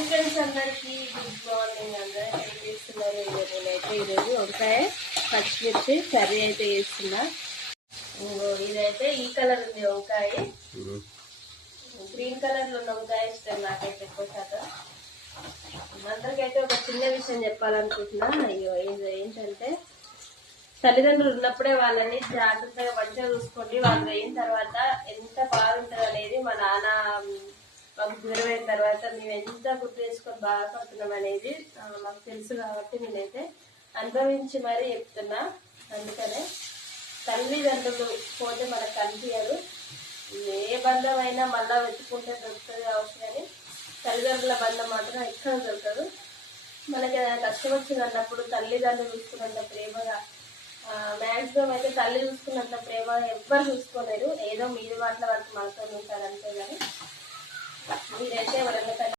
Hi friends అందరికి good morning. అందరూ ఏం చేస్తున్నారు? నేనైతే ఈరోజు వంకాయ పచ్చిమిర్చి కర్రీ అయితే చేస్తున్నా. ఇదైతే ఈ కలర్ ఉంది వంకాయ, గ్రీన్ కలర్ లో ఉన్న వంకాయ ఇష్టం నాకైతే ఎక్కువ శాతం. అందరికైతే ఒక చిన్న విషయం చెప్పాలనుకుంటున్నా. అయ్యో ఇది ఏంటంటే తల్లిదండ్రులు ఉన్నప్పుడే వాళ్ళని జాగ్రత్తగా మంచిగా చూసుకోండి. వాళ్ళు అయిన తర్వాత ఎంత బాగుంటుంది అనేది మా నాన్న మాకు దూరమైన తర్వాత మేము ఎంత గుర్తు చేసుకొని బాధపడుతున్నాం అనేది మాకు తెలుసు. కాబట్టి నేనైతే అనుభవించి మరీ చెప్తున్నా. అందుకనే తల్లిదండ్రులు పోతే మనకు కనిపించరు. ఏ బంధం అయినా మళ్ళా వెతుక్కుంటే దొరుకుతుంది కావచ్చు, కానీ తల్లిదండ్రుల బంధం మాత్రం ఎక్కడ దొరకదు. మనకి ఏదైనా కష్టం వచ్చింది అన్నప్పుడు తల్లిదండ్రులు చూసుకున్నంత ప్రేమగా, మ్యాక్సిమం అయితే తల్లి చూసుకున్నంత ప్రేమ ఎవ్వరు చూసుకోలేరు. ఏదో మీరు మాటల వరకు మనతో ఉంటారు అంతే. కానీ మీరైతే ఎవరైనా